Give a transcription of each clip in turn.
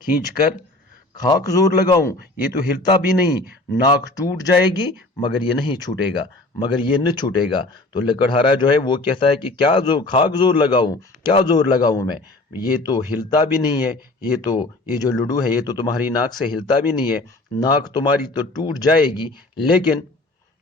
کھینچ کر خاک زور لگاؤں، یہ تو ہلتا بھی نہیں، ناک ٹوٹ جائے گی مگر یہ نہیں چھوٹے گا، مگر یہ نہ چھوٹے گا۔ تو لکڑہارا جو ہے وہ کہتا ہے کہ کیا خاک زور لگاؤں، کیا زور لگاؤں میں، یہ تو ہلتا بھی نہیں ہے، یہ جو لڈو ہے یہ تو تمہاری ناک سے ہلتا بھی نہیں ہے، ناک تمہاری تو ٹوٹ جائے گی لیکن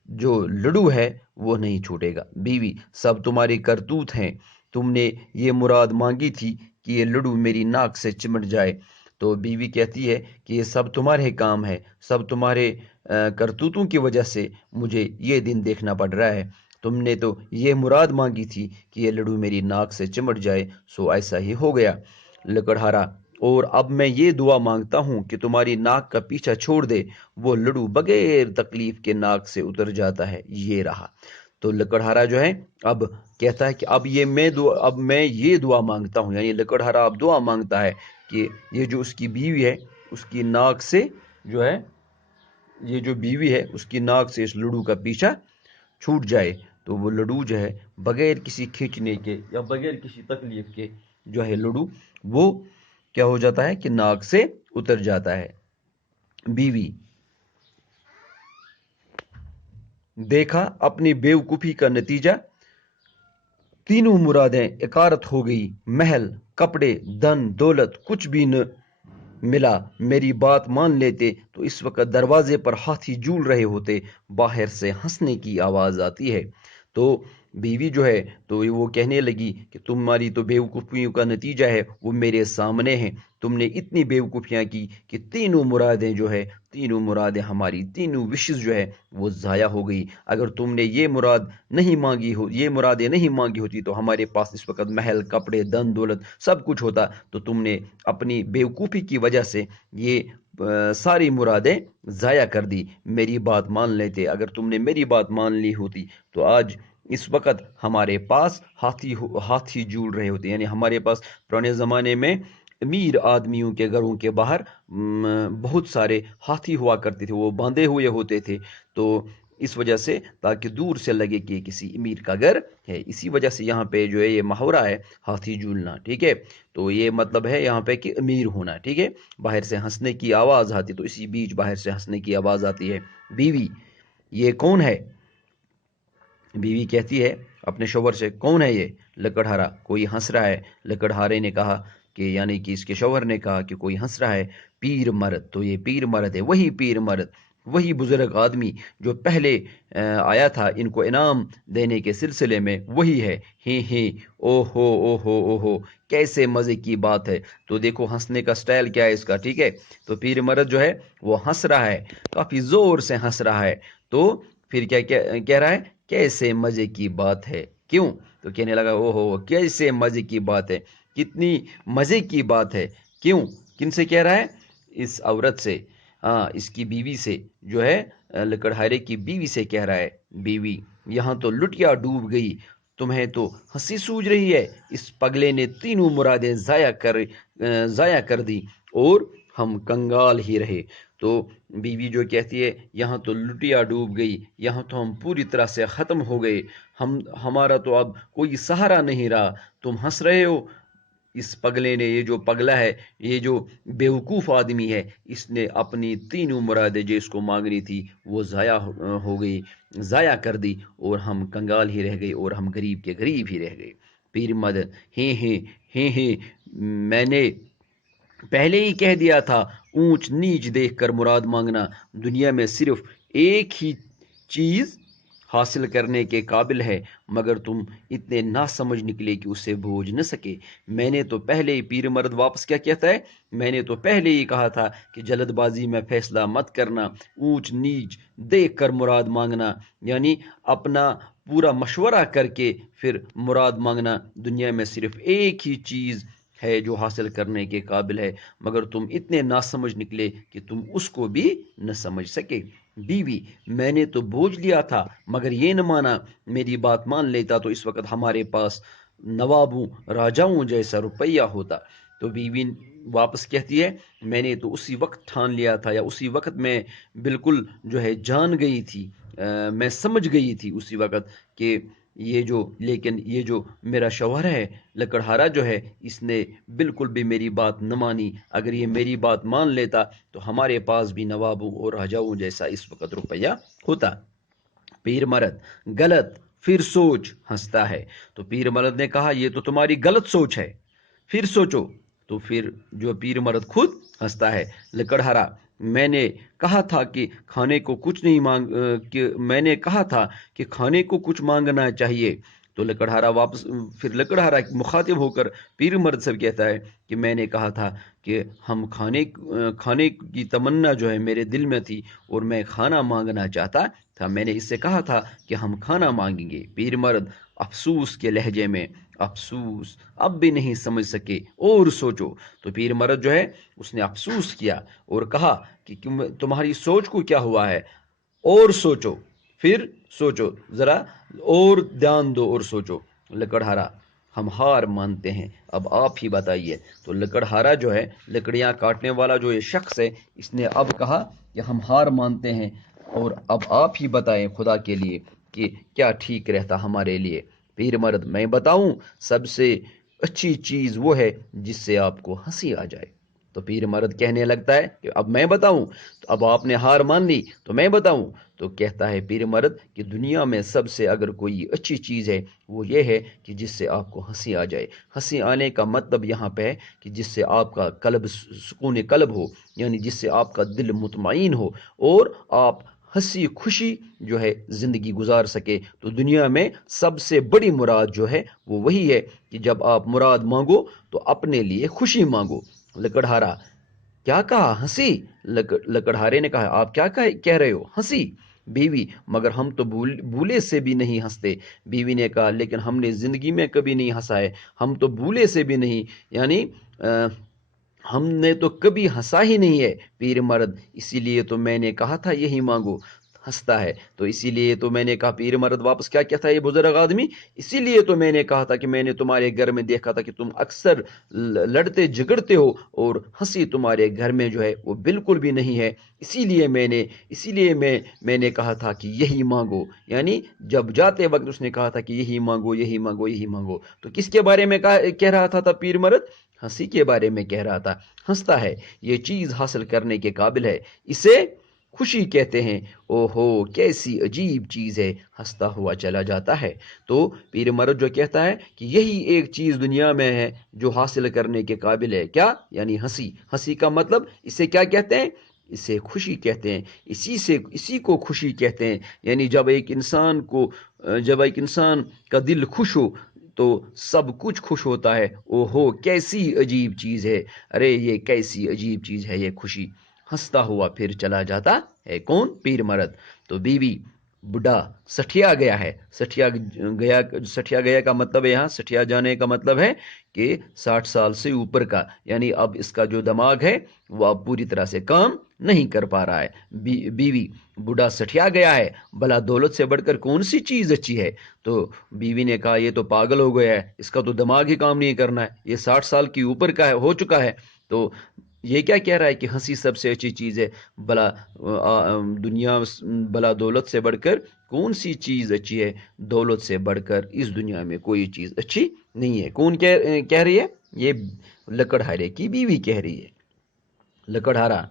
جو لڈو ہے وہ نہیں چھوٹے گا۔ بیوی، سب تمہاری کرتوت ہیں، تم نے یہ مراد مانگی تھی کہ یہ لڈو میری ناک سے چمٹ جائے۔ تو بیوی کہتی ہے کہ یہ سب تمہارے کام ہے، سب تمہارے کرتوتوں کی وجہ سے مجھے یہ دن دیکھنا پڑ رہا ہے، تم نے تو یہ مراد مانگی تھی کہ یہ لڈو میری ناک سے چمٹ جائے، سو ایسا ہی ہو گیا۔ لکڑہارا، اور اب میں یہ دعا مانگتا ہوں کہ تمہاری ناک کا پیچھا چھوڑ دے، وہ لڈو بغیر تکلیف کے ناک سے اتر جاتا ہے۔ یہ رہا۔ تو لکڑہارا جو ہے اب کہتا ہے کہ اب میں یہ دعا مانگتا ہوں، یعنی لکڑہارا اب دعا مانگتا ہے کہ یہ جو اس کی بیوی ہے اس کی ناک سے جو ہے، یہ جو بیوی ہے اس کی ناک سے اس لڈو کا پیچھا چھوٹ جائے، تو وہ لڈو جو ہے بغیر کسی کھینچنے کے یا بغیر کسی تکلیف کے جو ہے لڈو وہ کیا ہو جاتا ہے کہ ناک سے اتر جاتا ہے۔ بیوی، دیکھا اپنی بیوقوفی کا نتیجہ، تینوں مرادیں اکارت ہو گئی، محل، کپڑے، دن دولت کچھ بھی نہ ملا۔ میری بات مان لیتے تو اس وقت دروازے پر ہاتھی جھول رہے ہوتے، باہر سے ہنسنے کی آواز آتی ہے۔ تو بیوی جو ہے تو وہ کہنے لگی کہ تمہاری تو بیوقوفیوں کا نتیجہ ہے وہ میرے سامنے ہیں، تم نے اتنی بیوقوفیاں کی کہ تینوں مرادیں جو ہے، تینوں مرادیں ہماری، تینوں وشز جو ہے وہ ضائع ہو گئی۔ اگر تم نے یہ مرادیں نہیں مانگی ہوتی تو ہمارے پاس اس وقت محل، کپڑے، دن دولت سب کچھ ہوتا، تو تم نے اپنی بیوقوفی کی وجہ سے یہ ساری مرادیں ضائع کر دی۔ میری بات مان لیتے، اگر تم نے میری بات مان لی ہوتی تو آج اس وقت ہمارے پاس ہاتھی جھول رہے ہوتے، یعنی ہمارے پاس پرانے زمانے میں امیر آدمیوں کے گھروں کے باہر بہت سارے ہاتھی ہوا کرتے تھے، وہ باندھے ہوئے ہوتے تھے، تو اس وجہ سے تاکہ دور سے لگے کہ کسی امیر کا گھر ہے، اسی وجہ سے یہاں پہ جو ہے یہ محاورہ ہے ہاتھی جھولنا، ٹھیک ہے۔ تو یہ مطلب ہے یہاں پہ کہ امیر ہونا، ٹھیک ہے۔ باہر سے ہنسنے کی آواز آتی، تو اسی بیچ باہر سے ہنسنے کی آواز آتی ہے۔ بیوی، یہ کون ہے؟ بیوی کہتی ہے اپنے شوہر سے، کون ہے یہ؟ لکڑہارا، کوئی ہنس رہا ہے۔ لکڑہارے نے کہا کہ یعنی کہ اس کے شوہر نے کہا کہ کوئی ہنس رہا ہے، پیر مرد۔ تو یہ پیر مرد ہے، وہی پیر مرد، وہی بزرگ آدمی جو پہلے آیا تھا ان کو انعام دینے کے سلسلے میں، وہی ہے۔ ہی ہی، او ہو، کیسے مزے کی بات ہے۔ تو دیکھو ہنسنے کا سٹائل کیا ہے اس کا، ٹھیک ہے۔ تو پیر مرد جو ہے وہ ہنس رہا ہے، کافی زور سے ہنس رہا ہے، تو پھر کیا کہہ رہا ہے، کیسے مزے کی بات ہے، کیوں؟ تو کہنے لگا او ہو کیسے مزے کی بات ہے، کتنی مزے کی بات ہے، کیوں؟ کن سے کہہ رہا ہے؟ اس عورت سے، ہاں اس کی بیوی سے جو ہے، لکڑہارے کی بیوی سے کہہ رہا ہے۔ بیوی، یہاں تو لٹیا ڈوب گئی، تمہیں تو ہنسی سوج رہی ہے، اس پگلے نے تینوں مرادیں ضائع کر دی اور ہم کنگال ہی رہے۔ تو بیوی جو کہتی ہے یہاں تو لٹیا ڈوب گئی، یہاں تو ہم پوری طرح سے ختم ہو گئے، ہمارا تو اب کوئی سہارا نہیں رہا، تم ہنس رہے ہو۔ اس پگلے نے، یہ جو پگلا ہے، یہ جو بیوقوف آدمی ہے، اس نے اپنی تینوں مرادیں جو اس کو مانگنی تھی وہ ضائع ہو گئی، ضائع کر دی، اور ہم کنگال ہی رہ گئے اور ہم غریب کے غریب ہی رہ گئے۔ پیر مدد، ہی میں نے پہلے ہی کہہ دیا تھا، اونچ نیچ دیکھ کر مراد مانگنا دنیا میں صرف ایک ہی چیز حاصل کرنے کے قابل ہے، مگر تم اتنے ناسمجھ نکلے کہ اسے بوجھ نہ سکے۔ میں نے تو پہلے ہی، پیر مرد واپس کیا کہتا ہے، میں نے تو پہلے ہی کہا تھا کہ جلد بازی میں فیصلہ مت کرنا، اونچ نیچ دیکھ کر مراد مانگنا، یعنی اپنا پورا مشورہ کر کے پھر مراد مانگنا، دنیا میں صرف ایک ہی چیز ہے جو حاصل کرنے کے قابل ہے، مگر تم اتنے ناسمجھ نکلے کہ تم اس کو بھی نہ سمجھ سکے۔ بیوی، میں نے تو بوجھ لیا تھا مگر یہ نہ مانا، میری بات مان لیتا تو اس وقت ہمارے پاس نوابوں راجاؤں جیسا روپیہ ہوتا۔ تو بیوی واپس کہتی ہے میں نے تو اسی وقت ٹھان لیا تھا، یا اسی وقت میں بالکل جو ہے جان گئی تھی، میں سمجھ گئی تھی اسی وقت کہ لیکن یہ جو میرا شوہر ہے لکڑہارا جو ہے اس نے بالکل بھی میری بات نہ مانی. اگر یہ میری بات مان لیتا تو ہمارے پاس بھی نوابوں اور راجاؤں جیسا اس وقت روپیہ ہوتا. پیر مرد: غلط، پھر سوچ. ہنستا ہے. تو پیر مرد نے کہا یہ تو تمہاری غلط سوچ ہے، پھر سوچو. تو پھر جو پیر مرد خود ہنستا ہے. لکڑہارا: میں نے کہا تھا کہ کھانے کو کچھ نہیں میں نے کہا تھا کہ کھانے کو کچھ مانگنا چاہیے. تو پھر لکڑہارا مخاطب ہو کر پیر مرد سے کہتا ہے کہ میں نے کہا تھا کہ ہم کھانے کی تمنا جو ہے میرے دل میں تھی اور میں کھانا مانگنا چاہتا تھا. میں نے اس سے کہا تھا کہ ہم کھانا مانگیں گے. پیر مرد افسوس کے لہجے میں: افسوس، اب بھی نہیں سمجھ سکے، اور سوچو. تو پیر مرد جو ہے اس نے افسوس کیا اور کہا کہ تمہاری سوچ کو کیا ہوا ہے، اور سوچو، پھر سوچو، ذرا اور دھیان دو اور سوچو. لکڑہارا: ہم ہار مانتے ہیں، اب آپ ہی بتائیے. تو لکڑہارا جو ہے، لکڑیاں کاٹنے والا جو یہ شخص ہے، اس نے اب کہا کہ ہم ہار مانتے ہیں اور اب آپ ہی بتائیں خدا کے لیے کہ کیا ٹھیک رہتا ہمارے لیے. پیر مرد: میں بتاؤں، سب سے اچھی چیز وہ ہے جس سے آپ کو ہنسی آ جائے. تو پیر مرد کہنے لگتا ہے کہ اب میں بتاؤں. تو اب آپ نے ہار مان لی تو میں بتاؤں. تو کہتا ہے پیر مرد کہ دنیا میں سب سے اگر کوئی اچھی چیز ہے وہ یہ ہے کہ جس سے آپ کو ہنسی آ جائے. ہنسی آنے کا مطلب یہاں پہ ہے کہ جس سے آپ کا قلب سکون قلب ہو، یعنی جس سے آپ کا دل مطمئن ہو اور آپ ہنسی خوشی جو ہے زندگی گزار سکے. تو دنیا میں سب سے بڑی مراد جو ہے وہ وہی ہے کہ جب آپ مراد مانگو تو اپنے لیے خوشی مانگو. لکڑہارا: کیا کہا، ہنسی؟ لکڑہارے نے کہا: آپ کیا کہہ رہے ہو، ہنسی؟ بیوی: مگر ہم تو بھولے سے بھی نہیں ہنستے. بیوی نے کہا: لیکن ہم نے زندگی میں کبھی نہیں ہنسا ہے، ہم تو بھولے سے بھی نہیں، یعنی ہم نے تو کبھی ہنسا ہی نہیں ہے. پیر مرد: اسی لیے تو میں نے کہا تھا یہی مانگو. ہنستا ہے. تو اسی لیے تو میں نے کہا. پیر مرد واپس کیا کہتا ہے یہ بزرگ آدمی: اسی لیے تو میں نے کہا تھا کہ میں نے تمہارے گھر میں دیکھا تھا کہ تم اکثر لڑتے جھگڑتے ہو اور ہنسی تمہارے گھر میں جو ہے وہ بالکل بھی نہیں ہے. اسی لیے میں نے کہا تھا کہ یہی مانگو. یعنی جب جاتے وقت اس نے کہا تھا کہ یہی مانگو، یہی مانگو، یہی مانگو. تو کس کے بارے میں کہہ رہا تھا پیر مرد؟ ہنسی کے بارے میں کہہ رہا تھا. ہنستا ہے. یہ چیز حاصل کرنے کے قابل ہے، اسے خوشی کہتے ہیں. او ہو، کیسی عجیب چیز ہے. ہنستا ہوا چلا جاتا ہے. تو پیر مرد جو کہتا ہے کہ یہی ایک چیز دنیا میں ہے جو حاصل کرنے کے قابل ہے. کیا؟ یعنی ہنسی. ہنسی کا مطلب اسے کیا کہتے ہیں؟ اسے خوشی کہتے ہیں. اسی کو خوشی کہتے ہیں. یعنی جب ایک انسان کا دل خوش ہو تو سب کچھ خوش ہوتا ہے. او ہو، کیسی عجیب چیز ہے. ارے یہ کیسی عجیب چیز ہے یہ خوشی. ہنستا ہوا پھر چلا جاتا ہے. کون؟ پیر مرد. تو بیوی: بڈھا سٹھیا گیا ہے. سٹھیا گیا کا مطلب ہے، یہاں سٹھیا جانے کا مطلب ہے کہ 60 سال سے اوپر کا، یعنی اب اس کا جو دماغ ہے وہ اب پوری طرح سے کام نہیں کر پا رہا ہے. بیوی: بوڑھا سٹھیا گیا ہے، بھلا دولت سے بڑھ کر کون سی چیز اچھی ہے؟ تو بیوی نے کہا یہ تو پاگل ہو گیا ہے، اس کا تو دماغ ہی کام نہیں کرنا ہے، یہ 60 سال کی اوپر کا ہے، ہو چکا ہے. تو یہ کیا کہہ رہا ہے کہ ہنسی سب سے اچھی چیز ہے. بھلا دولت سے بڑھ کر کون سی چیز اچھی ہے؟ دولت سے بڑھ کر اس دنیا میں کوئی چیز اچھی نہیں ہے. کون کہہ رہی ہے؟ یہ لکڑہارے کی بیوی کہہ رہی ہے. لکڑہارا: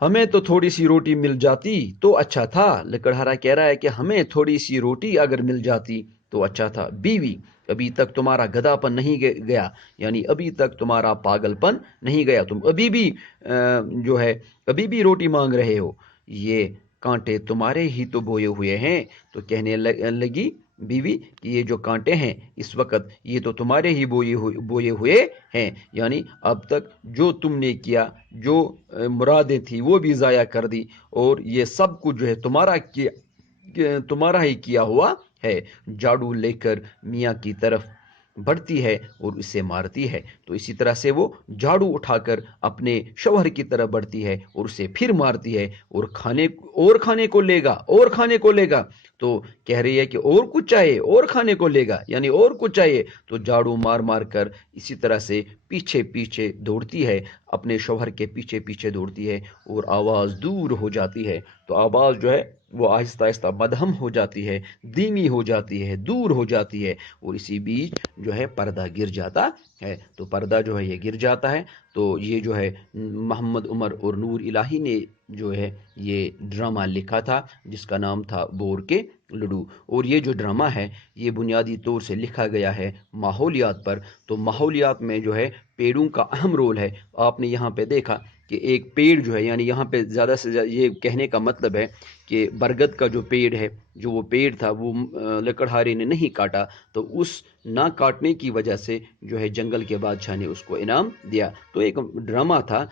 ہمیں تو تھوڑی سی روٹی مل جاتی تو اچھا تھا. لکڑہارا کہہ رہا ہے کہ ہمیں تھوڑی سی روٹی اگر مل جاتی تو اچھا تھا. بیوی: ابھی تک تمہارا گدھا پن نہیں گیا، یعنی ابھی تک تمہارا پاگل پن نہیں گیا، تم ابھی بھی روٹی مانگ رہے ہو. یہ کانٹے تمہارے ہی تو بوئے ہوئے ہیں. تو کہنے لگی بیوی کہ یہ جو کانٹے ہیں اس وقت یہ تو تمہارے ہی بوئے ہوئے ہیں، یعنی اب تک جو تم نے کیا، جو مرادیں تھی وہ بھی ضائع کر دی، اور یہ سب کچھ جو ہے تمہارا ہی کیا ہوا ہے. جھاڑو لے کر میاں کی طرف بڑھتی ہے اور اسے مارتی ہے. تو اسی طرح سے وہ جھاڑو اٹھا کر اپنے شوہر کی طرف بڑھتی ہے اور اسے پھر مارتی ہے، اور کھانے کو لے گا. تو کہہ رہی ہے کہ اور کچھ چاہیے، اور کھانے کو لے گا، یعنی اور کچھ چاہیے. تو جھاڑو مار کر اسی طرح سے پیچھے پیچھے دوڑتی ہے، اپنے شوہر کے پیچھے پیچھے دوڑتی ہے، اور آواز دور ہو جاتی ہے. تو آواز جو ہے وہ آہستہ آہستہ مدھم ہو جاتی ہے، دھیمی ہو جاتی ہے، دور ہو جاتی ہے، اور اسی بیچ جو ہے پردہ گر جاتا ہے۔ تو پردہ جو ہے یہ گر جاتا ہے۔ تو یہ جو ہے محمد عمر اور نور الہی نے جو ہے یہ ڈرامہ لکھا تھا، جس کا نام تھا بور کے لڈو۔ اور یہ جو ڈرامہ ہے یہ بنیادی طور سے لکھا گیا ہے ماحولیات پر۔ تو ماحولیات میں جو ہے پیڑوں کا اہم رول ہے۔ آپ نے یہاں پہ دیکھا کہ ایک پیڑ جو ہے، یعنی یہاں پہ زیادہ سے زیادہ یہ کہنے کا مطلب ہے کہ برگد کا جو پیڑ ہے، جو وہ پیڑ تھا وہ لکڑہارے نے نہیں کاٹا، تو اس نہ کاٹنے کی وجہ سے جو ہے جنگل کے بادشاہ نے اس کو انعام دیا۔ تو ایک ڈرامہ تھا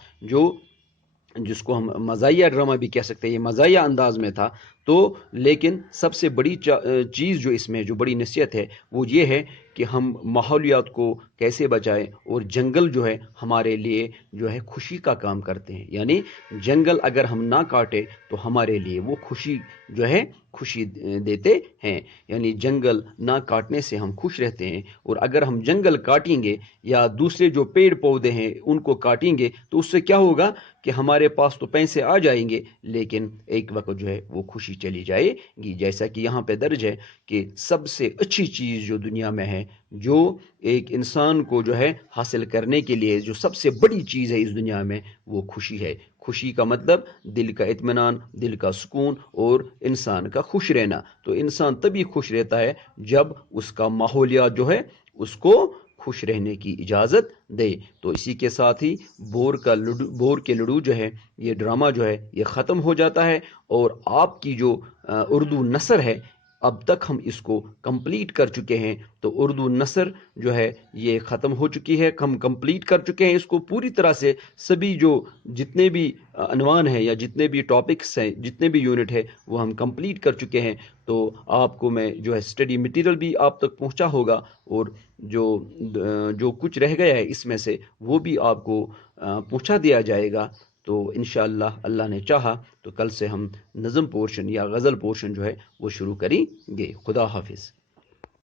جس کو ہم مزاحیہ ڈرامہ بھی کہہ سکتے ہیں، یہ مزاحیہ انداز میں تھا۔ تو لیکن سب سے بڑی چیز جو اس میں جو بڑی نصیحت ہے وہ یہ ہے کہ ہم ماحولیات کو کیسے بچائیں، اور جنگل جو ہے ہمارے لیے جو ہے خوشی کا کام کرتے ہیں۔ یعنی جنگل اگر ہم نہ کاٹیں تو ہمارے لیے وہ خوشی جو ہے خوشی دیتے ہیں۔ یعنی جنگل نہ کاٹنے سے ہم خوش رہتے ہیں، اور اگر ہم جنگل کاٹیں گے یا دوسرے جو پیڑ پودے ہیں ان کو کاٹیں گے تو اس سے کیا ہوگا کہ ہمارے پاس تو پیسے آ جائیں گے، لیکن ایک وقت جو ہے وہ خوشی چلی جائے گی۔ جیسا کہ یہاں پہ درج ہے کہ سب سے اچھی چیز جو دنیا میں ہے، جو ایک انسان کو جو ہے حاصل کرنے کے لیے جو سب سے بڑی چیز ہے اس دنیا میں، وہ خوشی ہے۔ خوشی کا مطلب دل کا اطمینان، دل کا سکون، اور انسان کا خوش رہنا۔ تو انسان تبھی خوش رہتا ہے جب اس کا ماحولیات جو ہے اس کو خوش رہنے کی اجازت دے۔ تو اسی کے ساتھ ہی بور کے لڈو جو ہے یہ ڈرامہ جو ہے یہ ختم ہو جاتا ہے، اور آپ کی جو اردو نثر ہے اب تک ہم اس کو کمپلیٹ کر چکے ہیں۔ تو اردو نثر جو ہے یہ ختم ہو چکی ہے، ہم کمپلیٹ کر چکے ہیں اس کو پوری طرح سے۔ سبھی جو جتنے بھی عنوان ہیں یا جتنے بھی ٹاپکس ہیں، جتنے بھی یونٹ ہے وہ ہم کمپلیٹ کر چکے ہیں۔ تو آپ کو میں جو ہے اسٹڈی مٹیریل بھی آپ تک پہنچا ہوگا، اور جو کچھ رہ گیا ہے اس میں سے وہ بھی آپ کو پہنچا دیا جائے گا۔ تو انشاءاللہ اللہ نے چاہا تو کل سے ہم نظم پورشن یا غزل پورشن جو ہے وہ شروع کریں گے۔ خدا حافظ۔